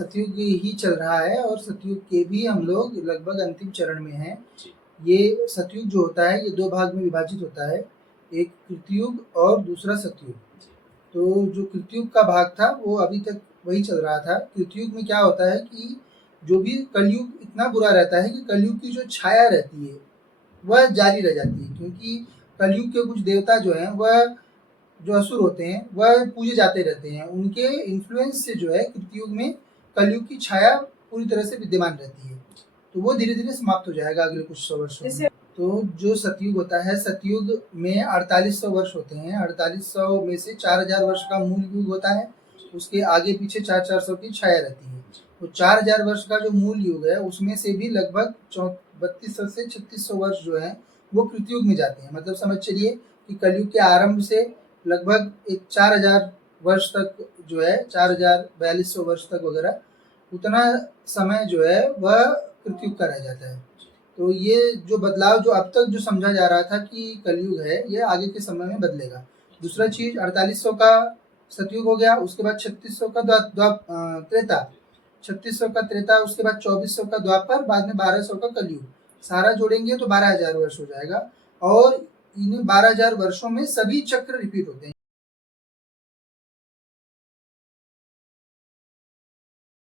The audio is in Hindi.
सतयुग ही चल रहा है और सतयुग के भी हम लोग लगभग अंतिम चरण में हैं। जी। ये सतयुग जो होता है ये 2 भाग में विभाजित होता है, एक कृतयुग और दूसरा सतयुग। जी। तो जो कृतयुग का भाग था वो अभी तक वही चल रहा था। कृतयुग में क्या होता है कि जो भी कलयुग इतना बुरा रहता है कि कलयुग की जो छाया रहती है, वह जारी रह जाती है क्योंकि कलयुग के कुछ देवता जो हैं वह जो असुर होते हैं वह पूजे जाते रहते हैं। उनके इन्फ्लुएंस से जो है कृतयुग में कलयुग की छाया पूरी तरह से विद्यमान रहती है। तो वो धीरे-धीरे समाप्त हो जाएगा अगले कुछ 100 वर्षों में। तो जो सतयुग होता है, सतयुग में 4800 वर्ष होते हैं। 4800 में से 4000 वर्ष का मूल युग होता है, उसके आगे-पीछे 4-400 की छाया रहती है। तो 4000 वर्ष का जो मूल युग है उसमें से भी लगभग 3200 से 3600 वर्ष जो हैं वो कृतयुग में जाते हैं। मतलब समझ चलिए कि कलयुग के आरंभ से लगभग एक 4000 वर्ष तक जो है 4000-4200 वर्ष तक वगैरह उतना समय जो है वह कृतयुग का रह जाता है। तो ये जो बदलाव जो अब तक जो समझा जा रहा था कि कलयुग है, ये आगे के समय में बदलेगा। दूसरा चीज़ 4800 का सतयुग हो गया, उसके बाद 3600 का त्रेता, 3600 का त्रेता, उसके बाद 2400 का द्वापर, बाद में 1200 का कलयुग। सारा जोड़ेंगे तो 12000 वर्ष हो जाएगा और इन 12000 वर्षों में सभी चक्र रिपीट होते हैं।